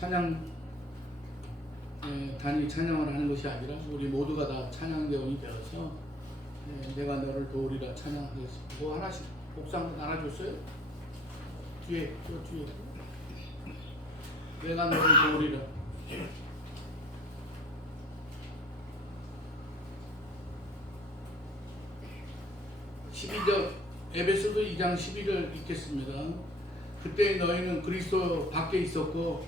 찬양 단위 찬양을 하는 것이 아니라 우리 모두가 다 찬양대원이 되어서 내가 너를 도우리라 찬양하겠습니다. 뭐 하나씩 복상 나눠줬어요? 뒤에 저 뒤에 내가 너를 도우리라. 12절 에베소서 2장 11을 읽겠습니다. 그때 너희는 그리스도 밖에 있었고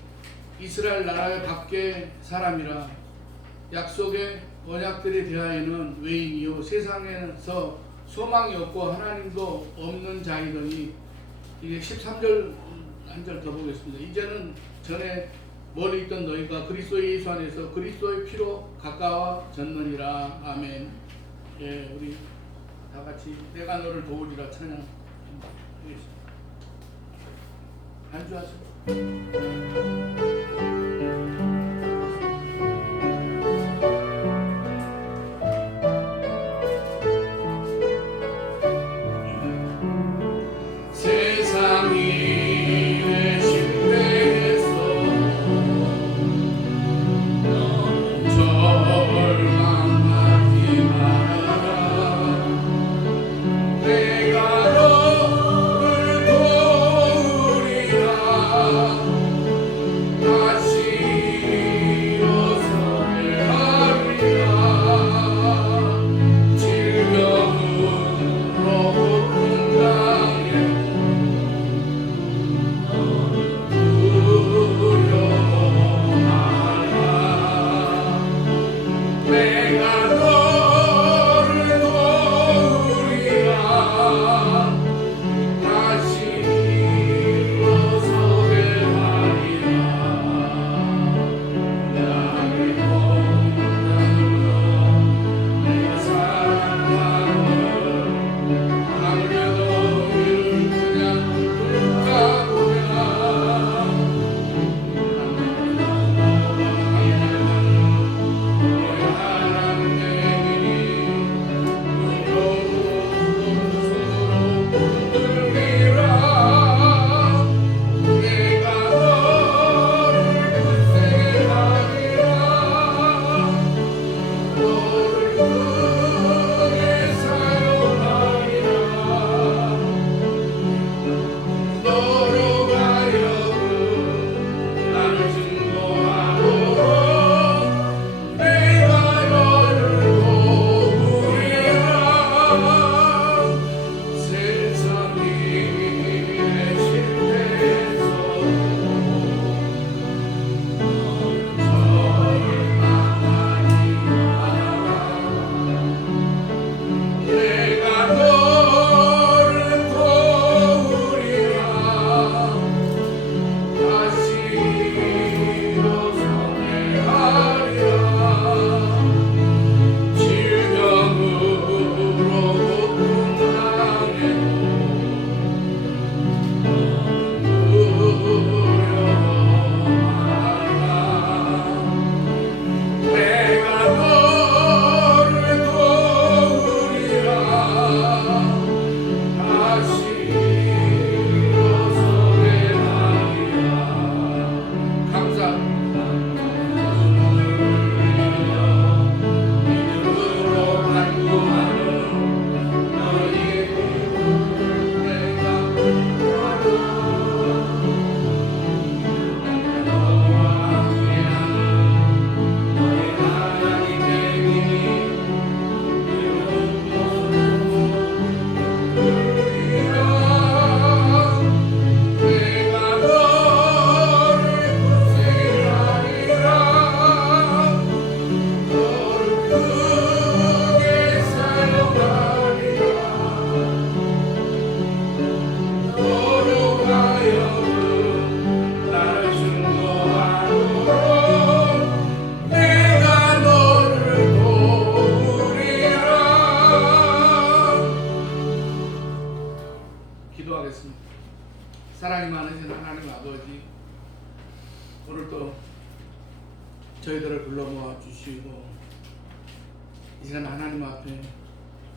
이스라엘 나라의 밖에 사람이라 약속의 언약들에 대하여는 외인이요 세상에서 소망이 없고 하나님도 없는 자이더니 이제 13절 한 절 더 보겠습니다. 이제는 전에 멀리 있던 너희가 그리스도 예수 안에서 그리스도의 피로 가까워졌느니라. 아멘. 예, 우리 다 같이 내가 너를 도우리라 찬양하겠습니다. 안주하세요. 사랑이 많으신 하나님 아버지, 오늘 또 저희들을 불러 모아 주시고 이 시간 하나님 앞에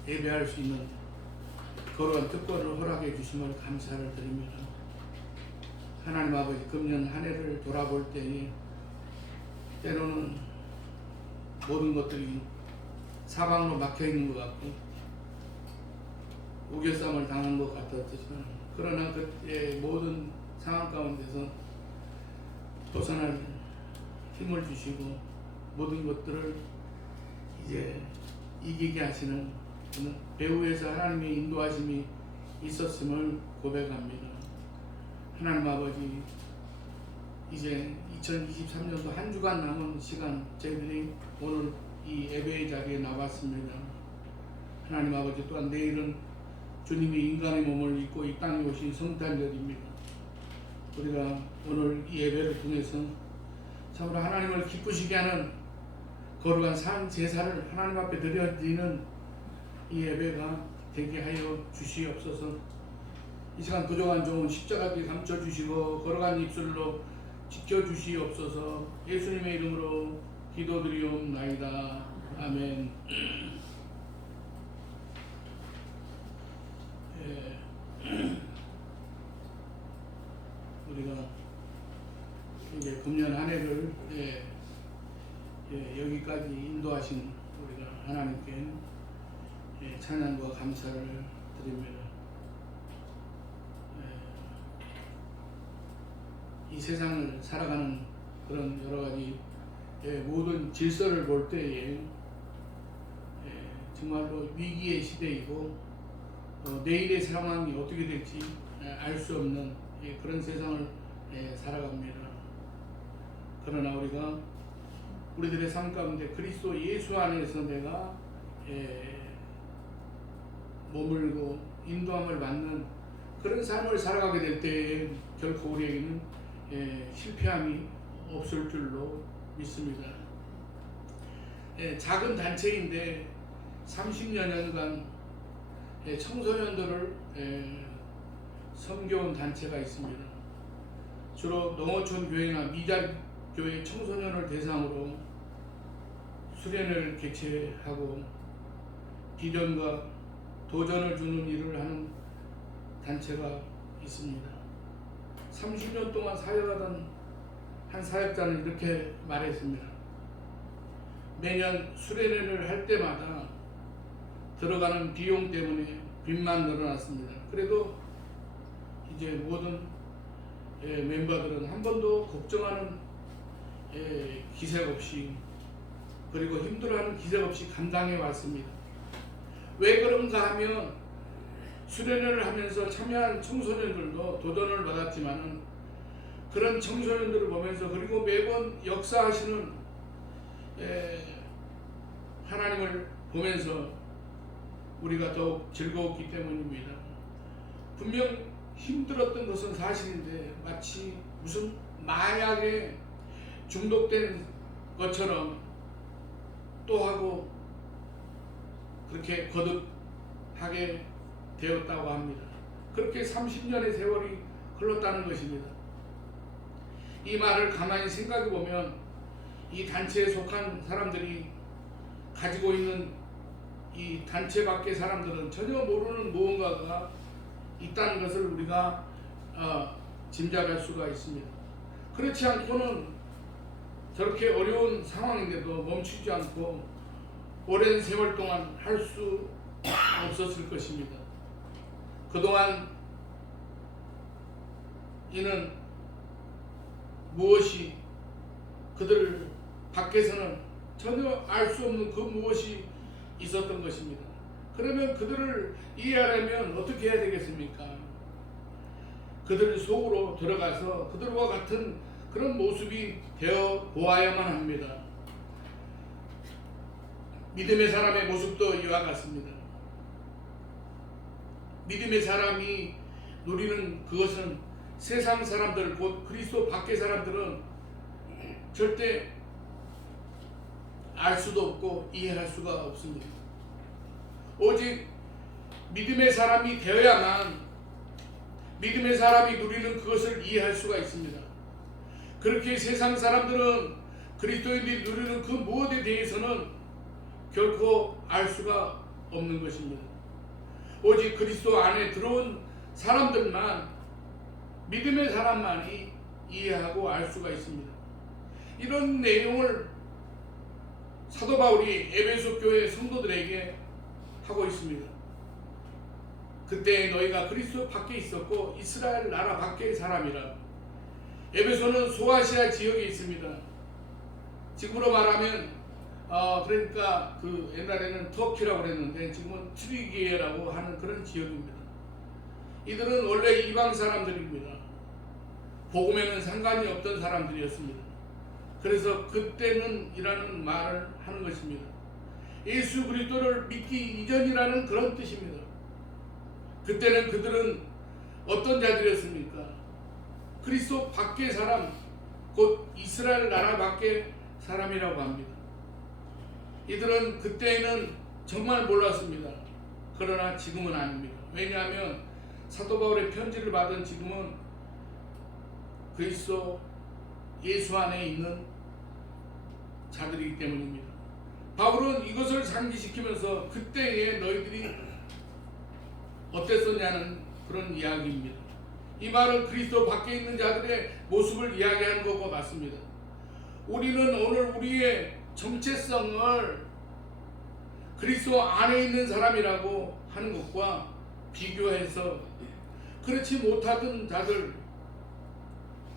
예배할 수 있는 거룩한 특권을 허락해 주심을 감사를 드립니다. 하나님 아버지 금년 한 해를 돌아볼 때에 때로는 모든 것들이 사방으로 막혀 있는 것 같고 우겨쌈을 당한 것 같았지만, 그러나 그때 모든 상황 가운데서 벗어날 힘을 주시고 모든 것들을 이제 이기게 하시는 배후에서 하나님의 인도하심이 있었음을 고백합니다. 하나님 아버지, 이제 2023년도 한 주간 남은 시간 저희들이 오늘 이 예배의 자리에 나왔습니다. 하나님 아버지, 또한 내일은 주님이 인간의 몸을 입고 이 땅에 오신 성탄절입니다. 우리가 오늘 이 예배를 통해서 참으로 하나님을 기쁘시게 하는 거룩한 산 제사를 하나님 앞에 드려지는 이 예배가 되게 하여 주시옵소서. 이 시간 부족한 종은 십자가에 감춰주시고 거룩한 입술로 지켜주시옵소서. 예수님의 이름으로 기도드리옵나이다. 아멘. 우리가 이제 금년 한 해를 여기까지 인도하신 우리가 하나님께 찬양과 감사를 드립니다. 이 세상을 살아가는 그런 여러 가지 모든 질서를 볼 때에 정말로 위기의 시대이고 내일의 상황이 어떻게 될지 알 수 없는 그런 세상을 살아갑니다. 그러나 우리가 우리들의 삶 가운데 그리스도 예수 안에서 내가 머물고 인도함을 받는 그런 삶을 살아가게 될 때에 결코 우리에게는 실패함이 없을 줄로 믿습니다. 작은 단체인데 30여 년간 청소년들을 섬겨온 단체가 있습니다. 주로 농어촌 교회나 미자 교회 청소년을 대상으로 수련을 개최하고 비전과 도전을 주는 일을 하는 단체가 있습니다. 30년 동안 사역하던 한 사역자는 이렇게 말했습니다. 매년 수련회를 할 때마다 들어가는 비용 때문에 빚만 늘어났습니다. 그래도 이제 모든 멤버들은 한 번도 걱정하는 기색 없이, 그리고 힘들어하는 기색 없이 감당해 왔습니다. 왜 그런가 하면 수련회를 하면서 참여한 청소년들도 도전을 받았지만은 그런 청소년들을 보면서, 그리고 매번 역사하시는 하나님을 보면서 우리가 더욱 즐거웠기 때문입니다. 분명 힘들었던 것은 사실인데 마치 무슨 마약에 중독된 것처럼 또 하고 그렇게 거듭하게 되었다고 합니다. 그렇게 30년의 세월이 흘렀다는 것입니다. 이 말을 가만히 생각해 보면 이 단체에 속한 사람들이 가지고 있는 이 단체 밖의 사람들은 전혀 모르는 무언가가 있다는 것을 우리가 짐작할 수가 있습니다. 그렇지 않고는 저렇게 어려운 상황인데도 멈추지 않고 오랜 세월 동안 할 수 없었을 것입니다. 그동안 이는 무엇이 그들 밖에서는 전혀 알 수 없는 그 무엇이 있었던 것입니다. 그러면 그들을 이해하려면 어떻게 해야 되겠습니까? 그들 속으로 들어가서 그들과 같은 그런 모습이 되어 보아야만 합니다. 믿음의 사람의 모습도 이와 같습니다. 믿음의 사람이 누리는 그것은 세상 사람들, 곧 그리스도 밖의 사람들은 절대 알 수도 없고 이해할 수가 없습니다. 오직 믿음의 사람이 되어야만 믿음의 사람이 누리는 그것을 이해할 수가 있습니다. 그렇게 세상 사람들은 그리스도인들이 누리는 그 무엇에 대해서는 결코 알 수가 없는 것입니다. 오직 그리스도 안에 들어온 사람들만 믿음의 사람만이 이해하고 알 수가 있습니다. 이런 내용을 사도 바울이 에베소 교회 성도들에게 하고 있습니다. 그때 너희가 그리스도 밖에 있었고 이스라엘 나라 밖의 사람이라. 에베소는 소아시아 지역에 있습니다. 지금으로 말하면 그러니까 그 옛날에는 터키라고 그랬는데 지금은 튀르기예라고 하는 그런 지역입니다. 이들은 원래 이방 사람들입니다. 복음에는 상관이 없던 사람들이었습니다. 그래서 그때는 이라는 말을 하는 것입니다. 예수 그리스도를 믿기 이전이라는 그런 뜻입니다. 그때는 그들은 어떤 자들이었습니까? 그리스도 밖의 사람, 곧 이스라엘 나라 밖의 사람이라고 합니다. 이들은 그때에는 정말 몰랐습니다. 그러나 지금은 아닙니다. 왜냐하면 사도 바울의 편지를 받은 지금은 그리스도 예수 안에 있는 자들이기 때문입니다. 바울은 이것을 상기시키면서 그때의 너희들이 어땠었냐는 그런 이야기입니다. 이 말은 그리스도 밖에 있는 자들의 모습을 이야기하는 것과 같습니다. 우리는 오늘 우리의 정체성을 그리스도 안에 있는 사람이라고 하는 것과 비교해서 그렇지 못하던 자들,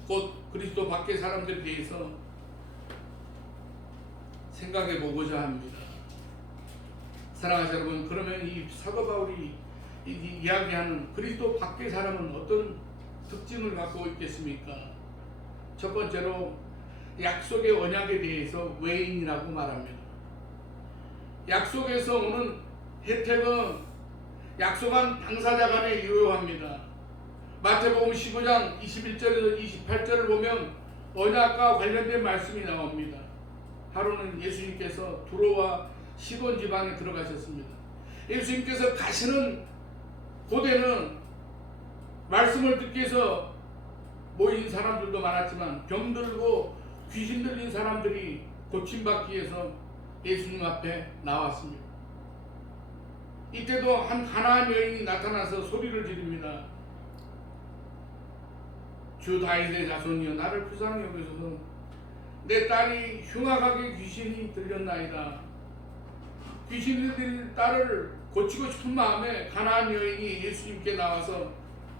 곧 그리스도 밖의 사람들에 대해서 생각해 보고자 합니다. 사랑하는 여러분, 그러면 이 사도 바울이 이야기하는 그리스도 밖의 사람은 어떤 특징을 갖고 있겠습니까? 첫 번째로 약속의 언약에 대해서 외인이라고 말합니다. 약속에서 오는 혜택은 약속한 당사자 간에 유효합니다. 마태복음 15장 21절에서 28절을 보면 언약과 관련된 말씀이 나옵니다. 하루는 예수님께서 두로와 시돈 지방에 들어가셨습니다. 예수님께서 가시는 고대는 말씀을 듣기 위해서 모인 사람들도 많았지만 병들고 귀신 들린 사람들이 고침받기 위해서 예수님 앞에 나왔습니다. 이때도 한 가나안 여인이 나타나서 소리를 지릅니다. 주 다윗의 자손이여 나를 불쌍히 여기소서. 내 딸이 흉악하게 귀신이 들렸나이다. 귀신이 들린 딸을 고치고 싶은 마음에 가나안 여인이 예수님께 나와서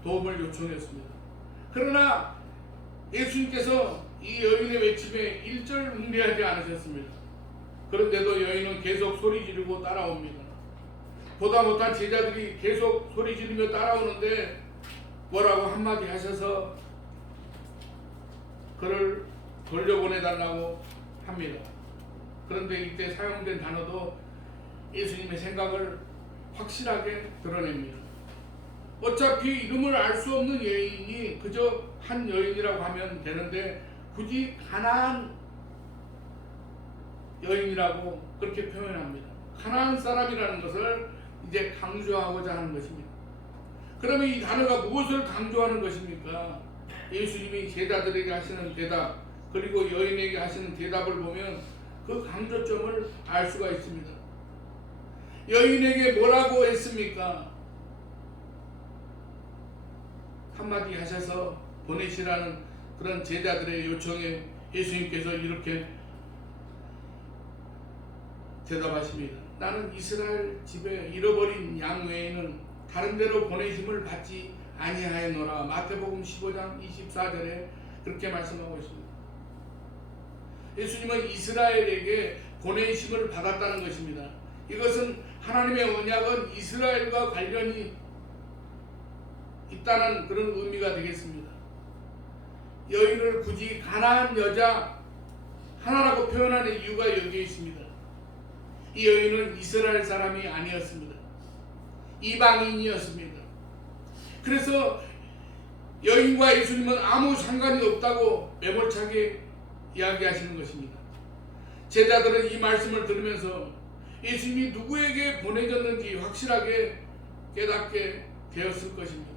도움을 요청했습니다. 그러나 예수님께서 이 여인의 외침에 일절응대하지 않으셨습니다. 그런데도 여인은 계속 소리 지르고 따라옵니다. 보다 못한 제자들이 계속 소리 지르며 따라오는데 뭐라고 한마디 하셔서 그를 돌려보내달라고 합니다. 그런데 이때 사용된 단어도 예수님의 생각을 확실하게 드러냅니다. 어차피 이름을 알 수 없는 여인이 그저 한 여인이라고 하면 되는데 굳이 가나안 여인이라고 그렇게 표현합니다. 가나안 사람이라는 것을 이제 강조하고자 하는 것입니다. 그러면 이 단어가 무엇을 강조하는 것입니까? 예수님이 제자들에게 하시는 대답, 그리고 여인에게 하시는 대답을 보면 그 강조점을 알 수가 있습니다. 여인에게 뭐라고 했습니까? 한마디 하셔서 보내시라는 그런 제자들의 요청에 예수님께서 이렇게 대답하십니다. 나는 이스라엘 집에 잃어버린 양 외에는 다른 데로 보내심을 받지 아니하였노라. 마태복음 15장 24절에 그렇게 말씀하고 있습니다. 예수님은 이스라엘에게 보내심을 받았다는 것입니다. 이것은 하나님의 언약은 이스라엘과 관련이 있다는 그런 의미가 되겠습니다. 여인을 굳이 가나안 여자 하나라고 표현하는 이유가 여기에 있습니다. 이 여인은 이스라엘 사람이 아니었습니다. 이방인이었습니다. 그래서 여인과 예수님은 아무 상관이 없다고 매몰차게 이야기하시는 것입니다. 제자들은 이 말씀을 들으면서 예수님이 누구에게 보내졌는지 확실하게 깨닫게 되었을 것입니다.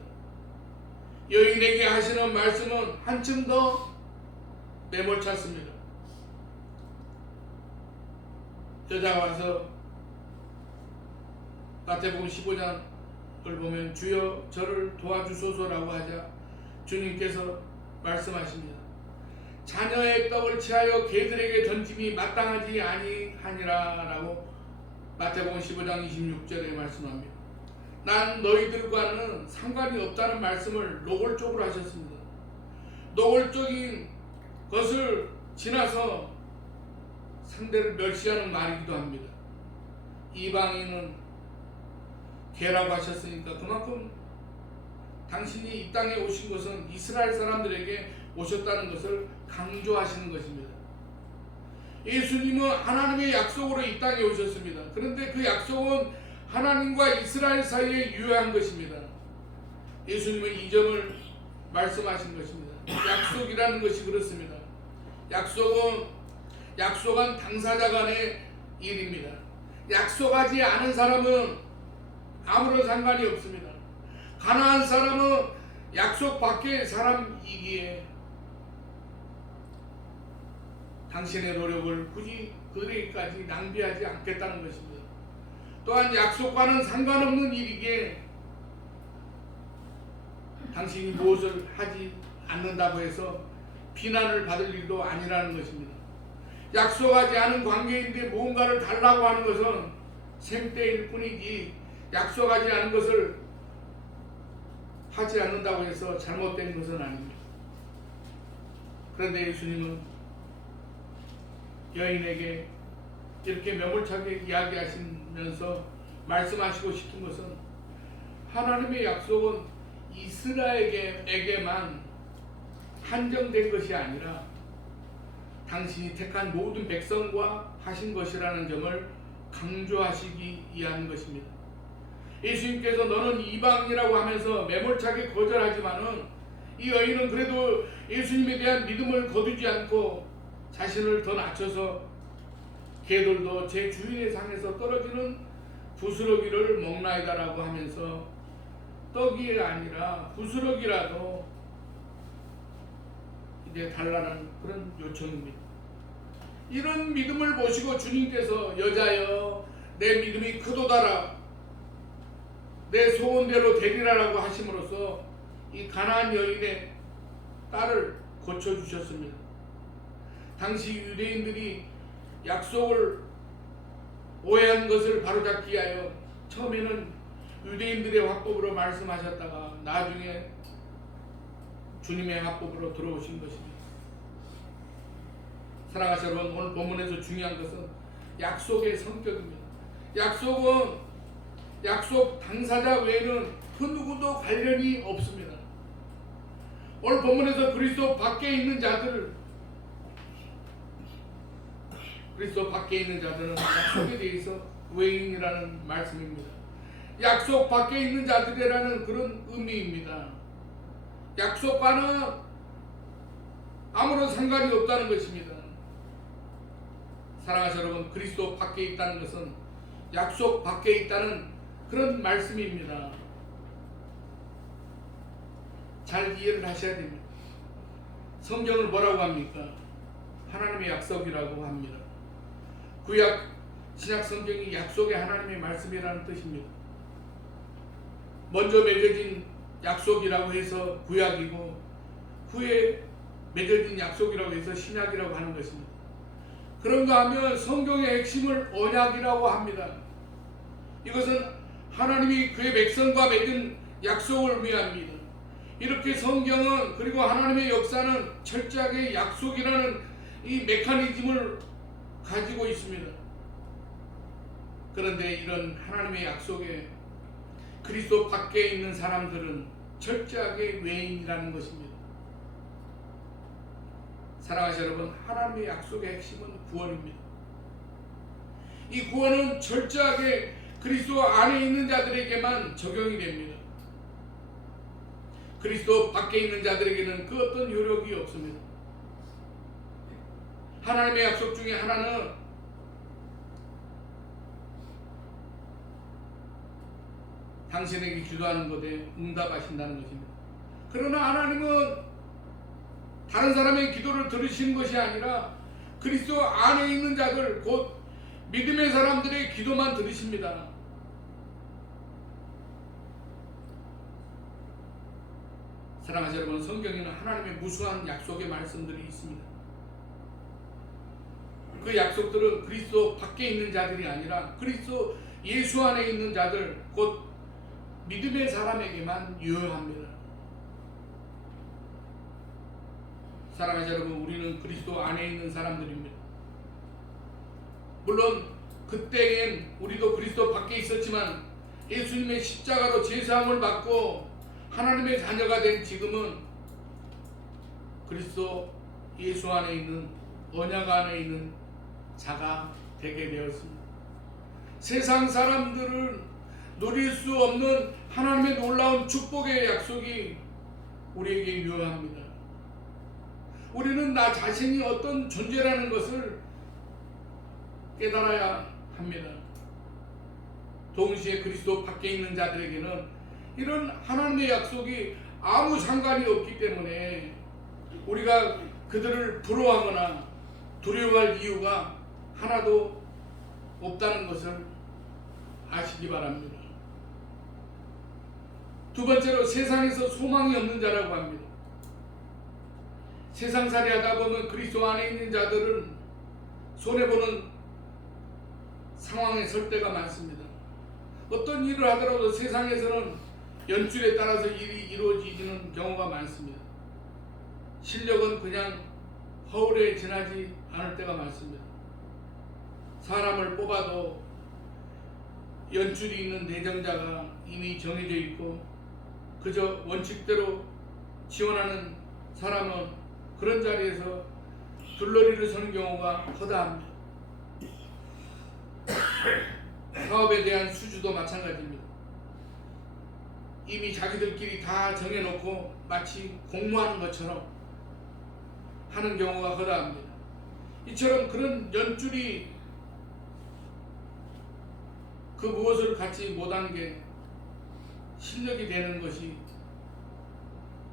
여인에게 하시는 말씀은 한층 더 매몰찼습니다. 여자가 와서 마태복음 15장을 보면 주여 저를 도와주소서라고 하자 주님께서 말씀하십니다. 자녀의 떡을 취하여 개들에게 던짐이 마땅하지 아니하니라 라고 마태복음 15장 26절에 말씀합니다. 난 너희들과는 상관이 없다는 말씀을 노골적으로 하셨습니다. 노골적인 것을 지나서 상대를 멸시하는 말이기도 합니다. 이방인은 개라고 하셨으니까 그만큼 당신이 이 땅에 오신 것은 이스라엘 사람들에게 오셨다는 것을 강조하시는 것입니다. 예수님은 하나님의 약속으로 이 땅에 오셨습니다. 그런데 그 약속은 하나님과 이스라엘 사이에 유효한 것입니다. 예수님은 이 점을 말씀하신 것입니다. 약속이라는 것이 그렇습니다. 약속은 당사자 간의 일입니다. 약속하지 않은 사람은 아무런 상관이 없습니다. 가난한 사람은 약속 밖의 사람이기에 당신의 노력을 굳이 그에게까지 낭비하지 않겠다는 것입니다. 또한 약속과는 상관없는 일이기에 당신이 무엇을 하지 않는다고 해서 비난을 받을 일도 아니라는 것입니다. 약속하지 않은 관계인데 무언가를 달라고 하는 것은 생떼일 뿐이지 약속하지 않은 것을 하지 않는다고 해서 잘못된 것은 아닙니다. 그런데 예수님은 여인에게 이렇게 매몰차게 이야기하시면서 말씀하시고 싶은 것은 하나님의 약속은 이스라엘에게만 한정된 것이 아니라 당신이 택한 모든 백성과 하신 것이라는 점을 강조하시기 위한 것입니다. 예수님께서 너는 이방인이라고 하면서 매몰차게 거절하지만은 이 여인은 그래도 예수님에 대한 믿음을 거두지 않고 자신을 더 낮춰서 개들도 제 주인의 상에서 떨어지는 부스러기를 먹나이다라고 하면서 떡이 아니라 부스러기라도 이제 달라는 그런 요청입니다. 이런 믿음을 보시고 주님께서 여자여 내 믿음이 크도다라 내 소원대로 되리라라고 하심으로써 이 가나안 여인의 딸을 고쳐주셨습니다. 당시 유대인들이 약속을 오해한 것을 바로잡기 위하여 처음에는 유대인들의 화법으로 말씀하셨다가 나중에 주님의 화법으로 들어오신 것입니다. 사랑하시는 여러분, 오늘 본문에서 중요한 것은 약속의 성격입니다. 약속은 약속 당사자 외에는 그 누구도 관련이 없습니다. 오늘 본문에서 그리스도 밖에 있는 자들은 약속에 대해서 외인이라는 말씀입니다. 약속 밖에 있는 자들이라는 그런 의미입니다. 약속과는 아무런 상관이 없다는 것입니다. 사랑하시는 여러분, 그리스도 밖에 있다는 것은 약속 밖에 있다는 그런 말씀입니다. 잘 이해를 하셔야 됩니다. 성경을 뭐라고 합니까? 하나님의 약속이라고 합니다. 구약 신약 성경이 약속의 하나님의 말씀이라는 뜻입니다. 먼저 맺어진 약속이라고 해서 구약이고 후에 맺어진 약속이라고 해서 신약이라고 하는 것입니다. 그런가 하면 성경의 핵심을 언약이라고 합니다. 이것은 하나님이 그의 백성과 맺은 약속을 의미합니다. 이렇게 성경은 그리고 하나님의 역사는 철저하게 약속이라는 이 메커니즘을 가지고 있습니다. 그런데 이런 하나님의 약속에 그리스도 밖에 있는 사람들은 철저하게 외인이라는 것입니다. 사랑하시는 여러분, 하나님의 약속의 핵심은 구원입니다. 이 구원은 철저하게 그리스도 안에 있는 자들에게만 적용이 됩니다. 그리스도 밖에 있는 자들에게는 그 어떤 효력이 없습니다. 하나님의 약속 중에 하나는 당신에게 기도하는 것에 응답하신다는 것입니다. 그러나 하나님은 다른 사람의 기도를 들으시는 것이 아니라 그리스도 안에 있는 자들, 곧 믿음의 사람들의 기도만 들으십니다. 사랑하는 여러분, 성경에는 하나님의 무수한 약속의 말씀들이 있습니다. 그 약속들은 그리스도 밖에 있는 자들이 아니라 그리스도 예수 안에 있는 자들, 곧 믿음의 사람에게만 유효합니다. 사랑하는 여러분, 우리는 그리스도 안에 있는 사람들입니다. 물론 그때엔 우리도 그리스도 밖에 있었지만 예수님의 십자가로 제사함을 받고 하나님의 자녀가 된 지금은 그리스도 예수 안에 있는, 언약 안에 있는 자가 되게 되었습니다. 세상 사람들은 누릴 수 없는 하나님의 놀라운 축복의 약속이 우리에게 유효합니다. 우리는 나 자신이 어떤 존재라는 것을 깨달아야 합니다. 동시에 그리스도 밖에 있는 자들에게는 이런 하나님의 약속이 아무 상관이 없기 때문에 우리가 그들을 부러워하거나 두려워할 이유가 하나도 없다는 것을 아시기 바랍니다. 두 번째로 세상에서 소망이 없는 자라고 합니다. 세상살이 하다 보면 그리스도 안에 있는 자들은 손해보는 상황에 설 때가 많습니다. 어떤 일을 하더라도 세상에서는 연줄에 따라서 일이 이루어지는 경우가 많습니다. 실력은 그냥 허울에 지나지 않을 때가 많습니다. 사람을 뽑아도 연줄이 있는 대정자가 이미 정해져 있고 그저 원칙대로 지원하는 사람은 그런 자리에서 둘러리를 서는 경우가 허다합니다. 사업에 대한 수주도 마찬가지입니다. 이미 자기들끼리 다 정해놓고 마치 공모하는 것처럼 하는 경우가 허다합니다. 이처럼 그런 연줄이 그 무엇을 갖지 못한 게 실력이 되는 것이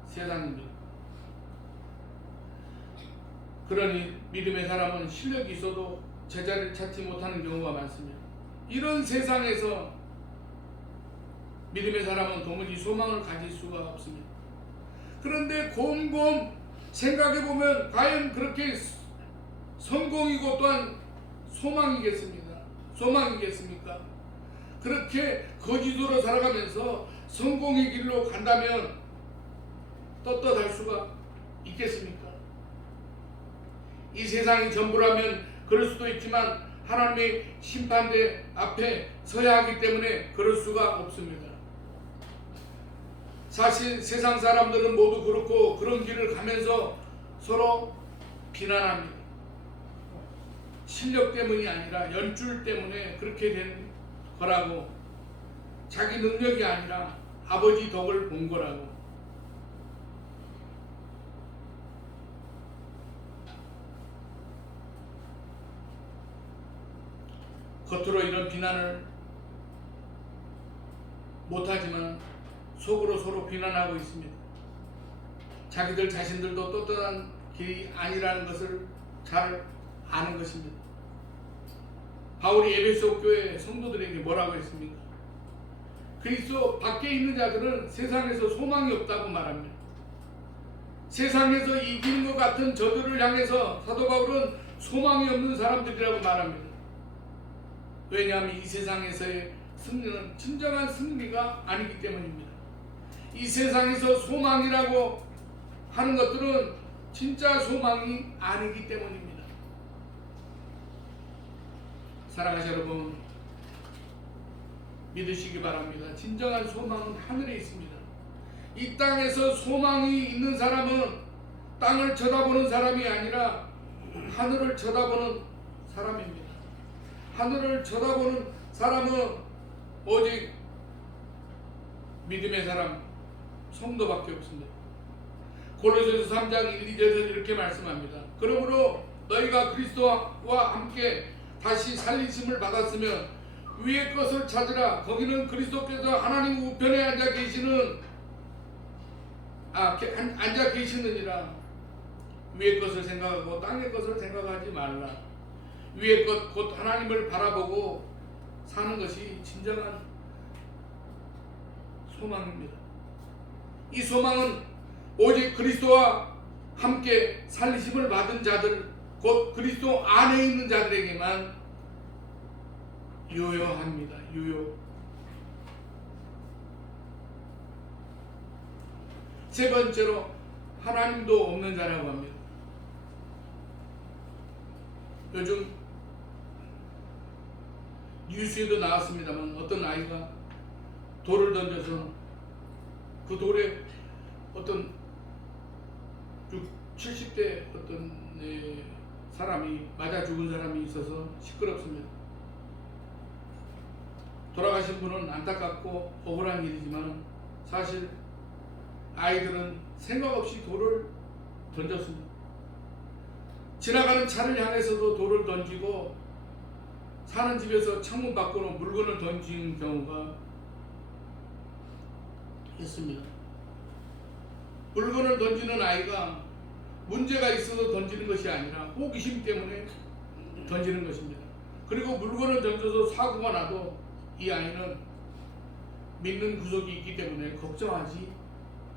세상입니다. 그러니 믿음의 사람은 실력이 있어도 제자를 찾지 못하는 경우가 많습니다. 이런 세상에서 믿음의 사람은 도무지 소망을 가질 수가 없습니다. 그런데 곰곰 생각해보면 과연 그렇게 성공이고 또한 소망이겠습니까? 그렇게 거짓으로 살아가면서 성공의 길로 간다면 떳떳할 수가 있겠습니까? 이 세상이 전부라면 그럴 수도 있지만 하나님의 심판대 앞에 서야 하기 때문에 그럴 수가 없습니다. 사실 세상 사람들은 모두 그렇고 그런 길을 가면서 서로 비난합니다. 실력 때문이 아니라 연줄 때문에 그렇게 된 거라고, 자기 능력이 아니라 아버지 덕을 본 거라고. 겉으로 이런 비난을 못하지만 속으로 서로 비난하고 있습니다. 자기들 자신들도 떳떳한 길이 아니라는 것을 잘 아는 것입니다. 바울이 에베소 교회 성도들에게 뭐라고 했습니까? 그리스도 밖에 있는 자들은 세상에서 소망이 없다고 말합니다. 세상에서 이기는 것 같은 저들을 향해서 사도 바울은 소망이 없는 사람들이라고 말합니다. 왜냐하면 이 세상에서의 승리는 진정한 승리가 아니기 때문입니다. 이 세상에서 소망이라고 하는 것들은 진짜 소망이 아니기 때문입니다. 사랑하는 여러분, 믿으시기 바랍니다. 진정한 소망은 하늘에 있습니다. 이 땅에서 소망이 있는 사람은 땅을 쳐다보는 사람이 아니라 하늘을 쳐다보는 사람입니다. 하늘을 쳐다보는 사람은 오직 믿음의 사람, 성도밖에 없습니다. 골로새서 3장 1, 2절에서 이렇게 말씀합니다. 그러므로 너희가 그리스도와 함께 다시 살리심을 받았으면 위의 것을 찾으라. 거기는 그리스도께서 하나님 우편에 앉아 계시느니라. 위의 것을 생각하고 땅의 것을 생각하지 말라. 위의 것 곧 하나님을 바라보고 사는 것이 진정한 소망입니다. 이 소망은 오직 그리스도와 함께 살리심을 받은 자들, 곧 그리스도 안에 있는 자들에게만 유효합니다. 유효. 세 번째로 하나님도 없는 자라고 합니다. 요즘 뉴스에도 나왔습니다만 어떤 아이가 돌을 던져서 그 돌에 어떤 70대 어떤 사람이 맞아 죽은 사람이 있어서 시끄럽습니다. 돌아가신 분은 안타깝고 억울한 일이지만 사실 아이들은 생각 없이 돌을 던졌습니다. 지나가는 차를 향해서도 돌을 던지고 사는 집에서 창문 밖으로 물건을 던지는 경우가 있습니다. 물건을 던지는 아이가 문제가 있어서 던지는 것이 아니라 호기심 때문에 던지는 것입니다. 그리고 물건을 던져서 사고가 나도 이 아이는 믿는 구석이 있기 때문에 걱정하지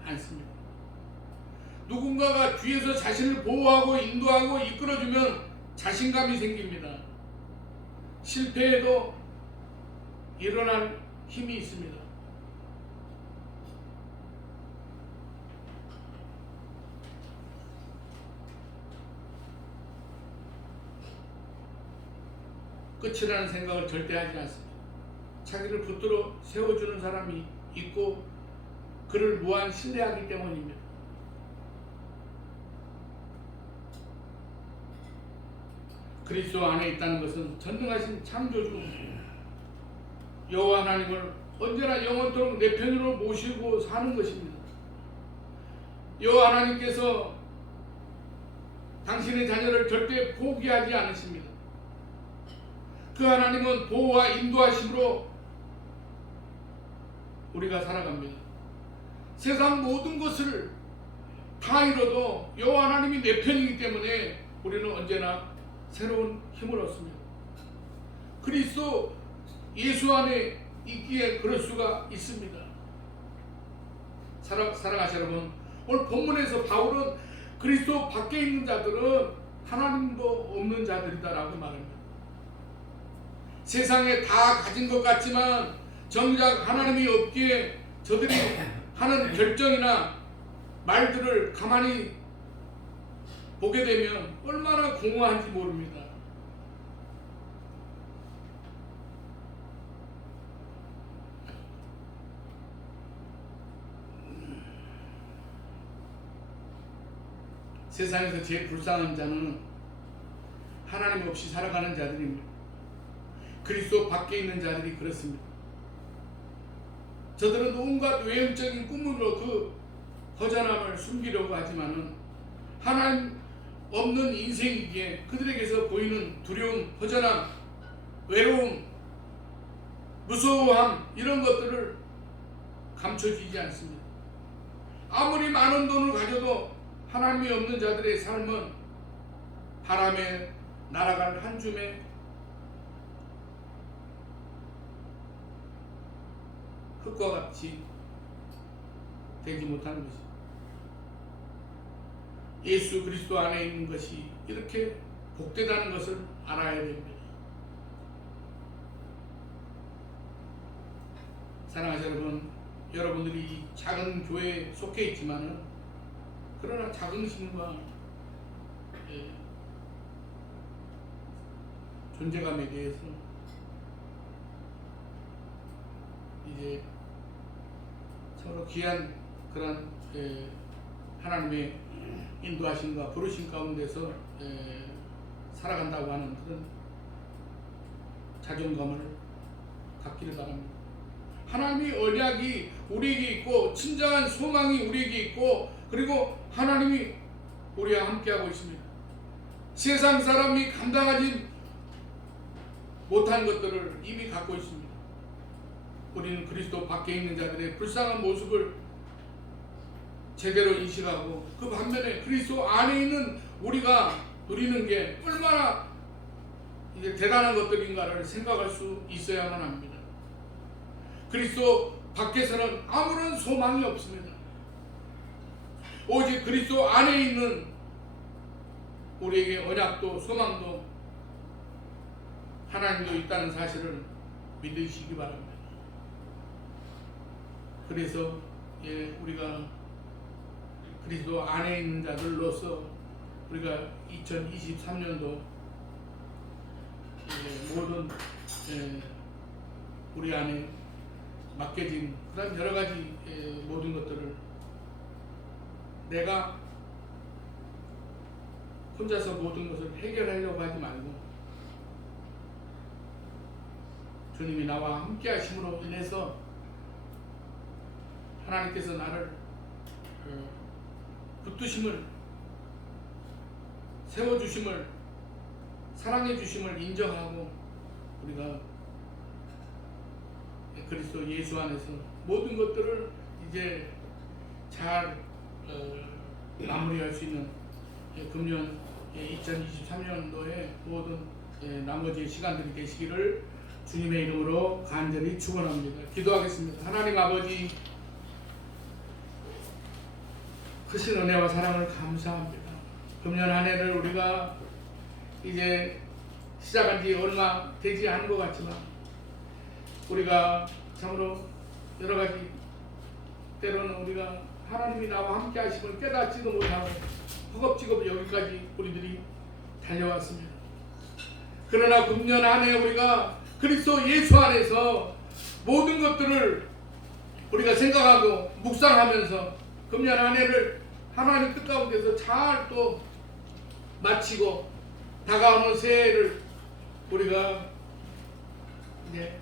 않습니다. 누군가가 뒤에서 자신을 보호하고 인도하고 이끌어주면 자신감이 생깁니다. 실패해도 일어날 힘이 있습니다. 끝이라는 생각을 절대 하지 않습니다. 자기를 붙들어 세워주는 사람이 있고 그를 무한 신뢰하기 때문입니다. 그리스도 안에 있다는 것은 전능하신 창조주 여호와 하나님을 언제나 영원토록 내 편으로 모시고 사는 것입니다. 여호와 하나님께서 당신의 자녀를 절대 포기하지 않으십니다. 그 하나님은 보호와 인도하심으로 우리가 살아갑니다. 세상 모든 것을 다 잃어도 여호와 하나님이 내 편이기 때문에 우리는 언제나 새로운 힘을 얻습니다. 그리스도 예수 안에 있기에 그럴 수가 있습니다. 사랑하시는 여러분, 오늘 본문에서 바울은 그리스도 밖에 있는 자들은 하나님도 없는 자들이다라고 말합니다. 세상에 다 가진 것 같지만 정작 하나님이 없기에 저들이 하는 결정이나 말들을 가만히 보게 되면 얼마나 공허한지 모릅니다. 세상에서 제일 불쌍한 자는 하나님 없이 살아가는 자들입니다. 그리스도 밖에 있는 자들이 그렇습니다. 저들은 온갖 외형적인 꿈으로 그 허전함을 숨기려고 하지만은 하나님 없는 인생이기에 그들에게서 보이는 두려움, 허전함, 외로움, 무서워함 이런 것들을 감춰지지 않습니다. 아무리 많은 돈을 가져도 하나님이 없는 자들의 삶은 바람에 날아갈 한 줌의 흙과 같이 되지 못하는 것입니다. 예수 그리스도 안에 있는 것이 이렇게 복되다는 것을 알아야 됩니다. 사랑하는 여러분, 여러분들이 이 작은 교회에 속해 있지만은 그러나 자긍심과 존재감에 대해서 이제 서로 귀한 그런 하나님의 인도하심과 부르심 가운데서 살아간다고 하는 그런 자존감을 갖기를 바랍니다. 하나님의 언약이 우리에게 있고 진정한 소망이 우리에게 있고 그리고 하나님이 우리와 함께하고 있습니다. 세상 사람이 감당하지 못한 것들을 이미 갖고 있습니다. 우리는 그리스도 밖에 있는 자들의 불쌍한 모습을 제대로 인식하고 그 반면에 그리스도 안에 있는 우리가 누리는 게 얼마나 이제 대단한 것들인가를 생각할 수 있어야만 합니다. 그리스도 밖에서는 아무런 소망이 없습니다. 오직 그리스도 안에 있는 우리에게 언약도 소망도 하나님도 있다는 사실을 믿으시기 바랍니다. 그래서 우리가 그리스도 안에 있는 자들로서 우리가 2023년도 모든 우리 안에 맡겨진 그런 여러 가지 모든 것들을 내가 혼자서 모든 것을 해결하려고 하지 말고 주님이 나와 함께 하심으로 인해서 하나님께서 나를 붙드심을 세워주심을 사랑해주심을 인정하고 우리가 그리스도 예수 안에서 모든 것들을 이제 잘 마무리할 수 있는 금년 2023년도에 모든 나머지 시간들이 되시기를 주님의 이름으로 간절히 축원합니다. 기도하겠습니다. 하나님 아버지, 크신 은혜와 사랑을 감사합니다. 금년 한 해를 우리가 이제 시작한 지 얼마 되지 않은 것 같지만 우리가 참으로 여러 가지 때로는 우리가 하나님이 나와 함께 하심을 깨닫지도 못하고 허겁지겁 여기까지 우리들이 달려왔습니다. 그러나 금년 한 해 우리가 그리스도 예수 안에서 모든 것들을 우리가 생각하고 묵상하면서 금년 한 해를 하나님 뜻 가운데서 잘 또 마치고 다가오는 새해를 우리가 이제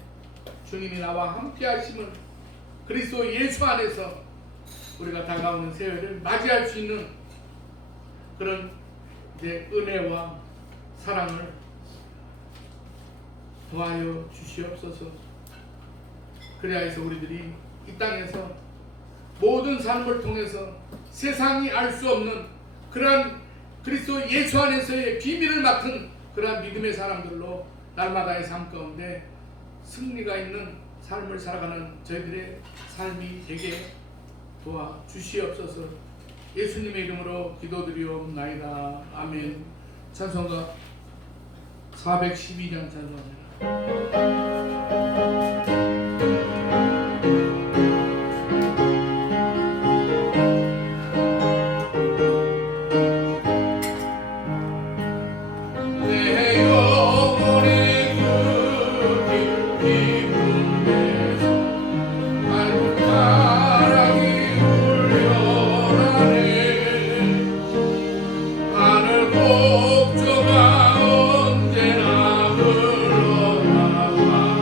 주님이 나와 함께 하심을 그리스도 예수 안에서 우리가 다가오는 새해를 맞이할 수 있는 그런 이제 은혜와 사랑을 도와여 주시옵소서. 그래야해서 우리들이 이 땅에서 모든 삶을 통해서 세상이 알 수 없는 그러한 그리스도 예수 안에서의 비밀을 맡은 그러한 믿음의 사람들로 날마다의 삶 가운데 승리가 있는 삶을 살아가는 저희들의 삶이 되게 도와주시옵소서. 예수님의 이름으로 기도드리옵나이다. 아멘. 찬송가 412장 찬송합니다. 하늘 곡조가 언제나 흘러나와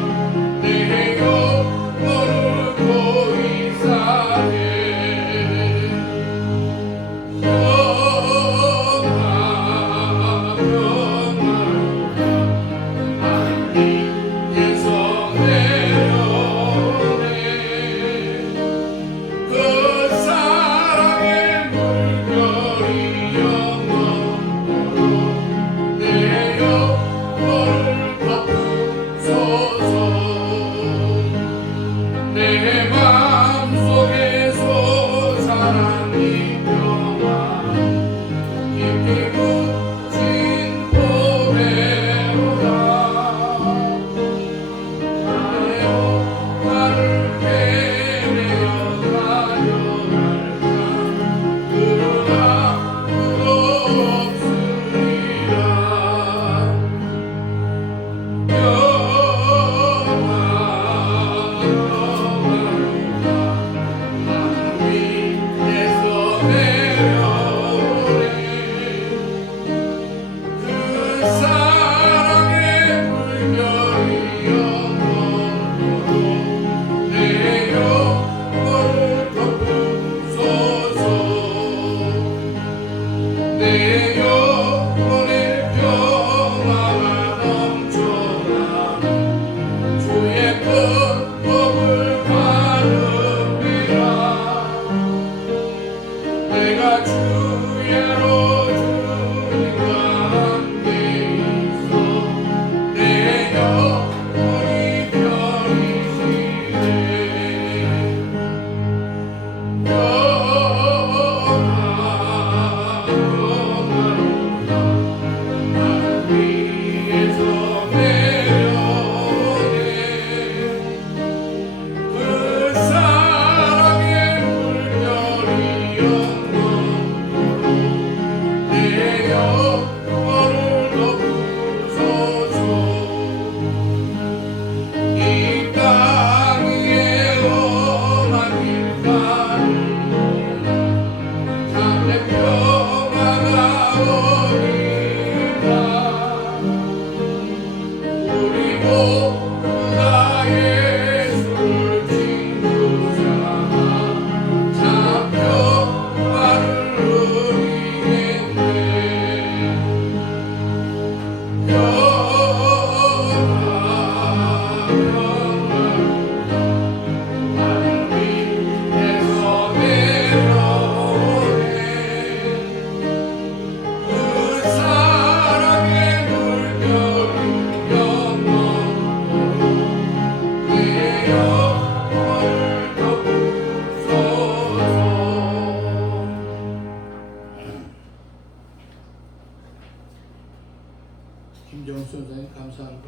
김정수 선생님 감사하고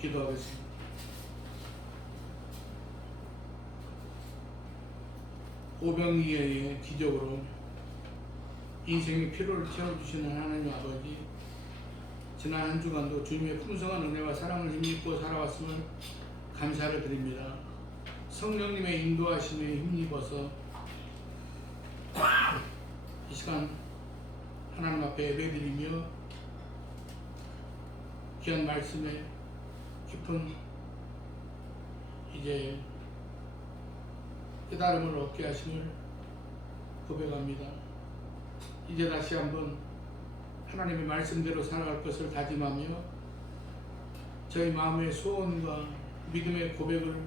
기도하겠습니다. 오병이어의 기적으로 인생의 피로를 채워주시는 하나님 아버지, 지난 한 주간도 주님의 풍성한 은혜와 사랑을 힘입고 살아왔음을 감사를 드립니다. 성령님의 인도하심에 힘입어서 이 시간 하나님 앞에 예배드리며 귀한 말씀에 깊은 이제 깨달음을 얻게 하심을 고백합니다. 이제 다시 한번 하나님의 말씀대로 살아갈 것을 다짐하며 저희 마음의 소원과 믿음의 고백을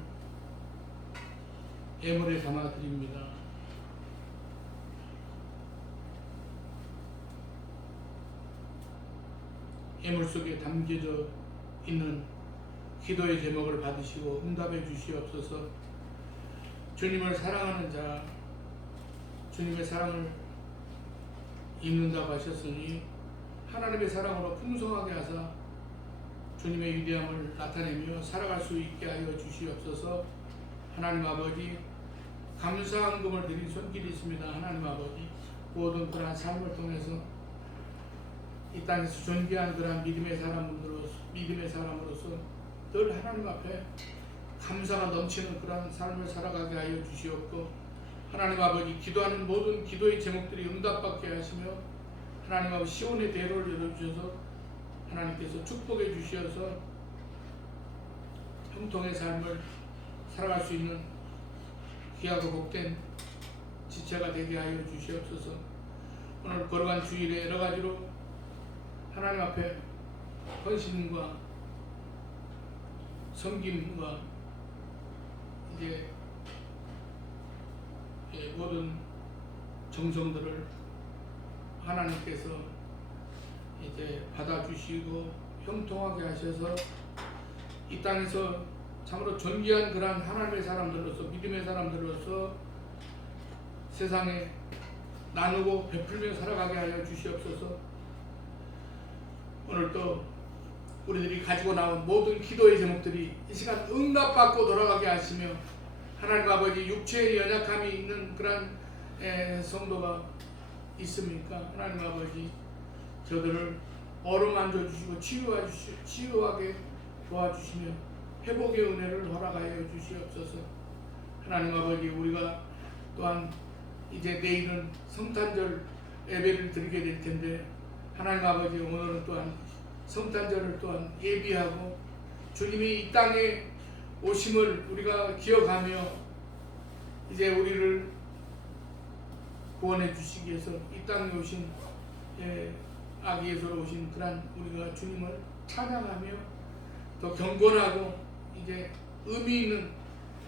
애물에 담아 드립니다. 애물 속에 담겨져 있는 기도의 제목을 받으시고 응답해 주시옵소서. 주님을 사랑하는 자, 주님의 사랑을 입는다고 하셨으니 하나님의 사랑으로 풍성하게 하사 주님의 위대함을 나타내며 살아갈 수 있게 하여 주시옵소서. 하나님 아버지, 감사한 금을 드린 손길이 있습니다. 하나님 아버지, 모든 그러한 삶을 통해서 이 땅에서 존귀한 그러한 믿음의 사람으로서 늘 하나님 앞에 감사가 넘치는 그러한 삶을 살아가게 하여 주시옵고, 하나님 아버지, 기도하는 모든 기도의 제목들이 응답받게 하시며 하나님 아버지 시온의 대로를 열어주셔서 하나님께서 축복해 주셔서 형통의 삶을 살아갈 수 있는 귀하고 복된 지체가 되게 하여 주시옵소서. 오늘 걸어간 주일에 여러 가지로 하나님 앞에 헌신과 섬김과 이제 모든 정성들을 하나님께서 이제 받아주시고 형통하게 하셔서 이 땅에서 참으로 존귀한 그러한 하나님의 사람들로서, 믿음의 사람들로서 세상에 나누고 베풀며 살아가게 하여 주시옵소서. 오늘 또 우리들이 가지고 나온 모든 기도의 제목들이 이 시간 응답받고 돌아가게 하시며 하나님 아버지, 육체의 연약함이 있는 그런 성도가 있습니까? 하나님 아버지, 저들을 어루만져 주시고 치유하게 도와주시며 회복의 은혜를 허락하여 주시옵소서. 하나님 아버지, 우리가 또한 이제 내일은 성탄절 예배를 드리게 될 텐데 하나님 아버지, 오늘은 또한 성탄절을 또한 예비하고 주님이 이 땅에 오심을 우리가 기억하며 이제 우리를 구원해 주시기 위해서 이 땅에 오신 아기 예수로 오신 그런 우리가 주님을 찬양하며 더 경건하고 이제 의미 있는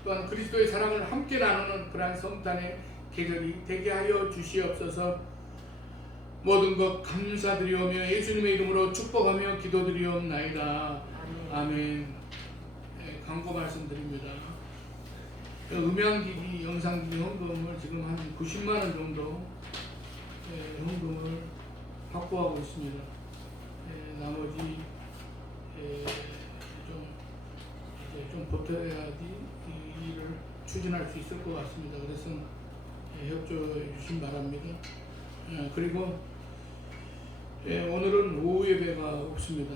또한 그리스도의 사랑을 함께 나누는 그러한 성탄의 계절이 되게 하여 주시옵소서. 모든 것 감사드리오며 예수님의 이름으로 축복하며 기도드리옵나이다. 아멘. 광고 말씀드립니다. 음향기기, 영상기기 헌금을 지금 한 90만원 정도 헌금을 확보하고 있습니다. 나머지 좀 보태야지 이 일을 추진할 수 있을 것 같습니다. 그래서 협조해 주신 바랍니다. 그리고 오늘은 오후 예배가 없습니다.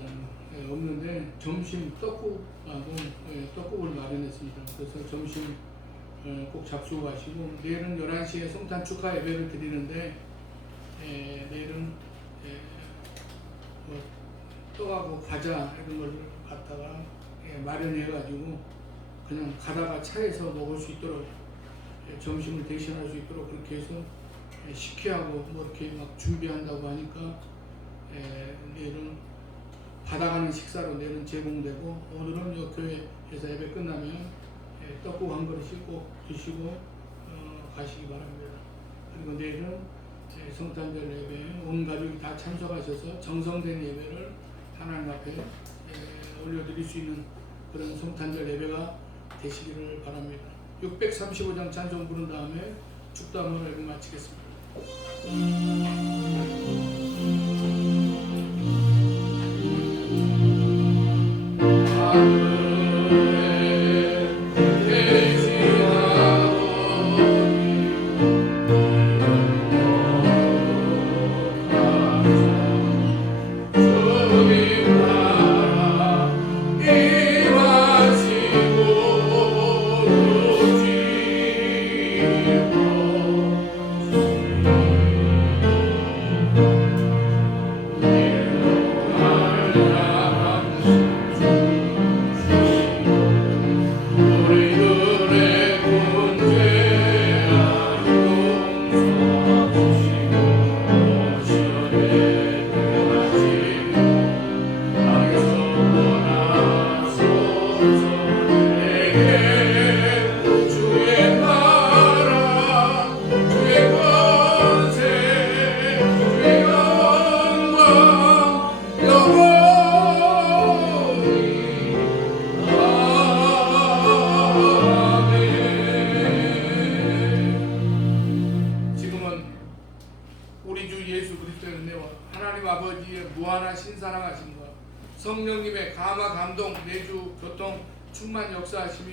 없는데 점심 떡국하고 떡국을 마련했습니다. 그래서 점심 꼭 잡수고 가시고, 내일은 11시에 성탄 축하 예배를 드리는데 내일은 떡하고 과자 이런 걸 갖다가 마련해 가지고 그냥 가다가 차에서 먹을 수 있도록 점심을 대신할 수 있도록 그렇게 해서 식혜하고 뭐 이렇게 막 준비한다고 하니까 내일은 받아가는 식사로 내일은 제공되고, 오늘은 요 교회에서 예배 끝나면 떡국 한 그릇씩 꼭 드시고 가시기 바랍니다. 그리고 내일은 성탄절 예배에 온 가족이 다 참석하셔서 정성된 예배를 하나님 앞에 올려드릴 수 있는 그런 성탄절 예배가 되시기를 바랍니다. 635장 찬송 부른 다음에 축도함으로 예배 마치겠습니다. 우리 주 예수 그리스도의 은혜와 하나님 아버지의 무한하신 사랑하심과 성령님의 감화 감동 내주 교통 충만 역사하심이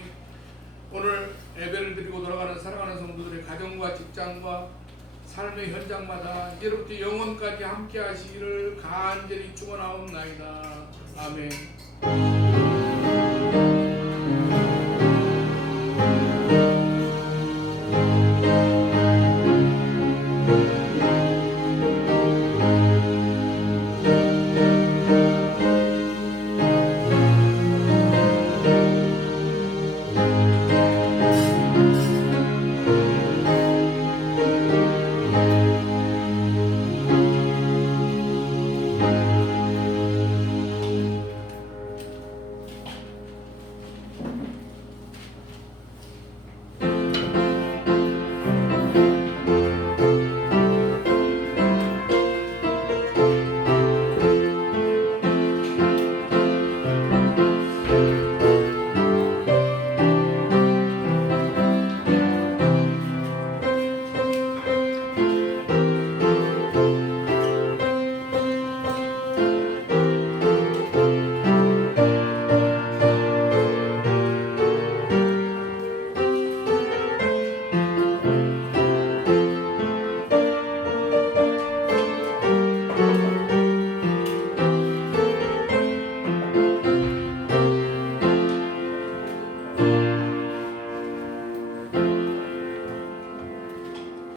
오늘 예배를 드리고 돌아가는 사랑하는 성도들의 가정과 직장과 삶의 현장마다 이렇게 영원까지 함께 하시기를 간절히 축원하옵나이다. 아멘.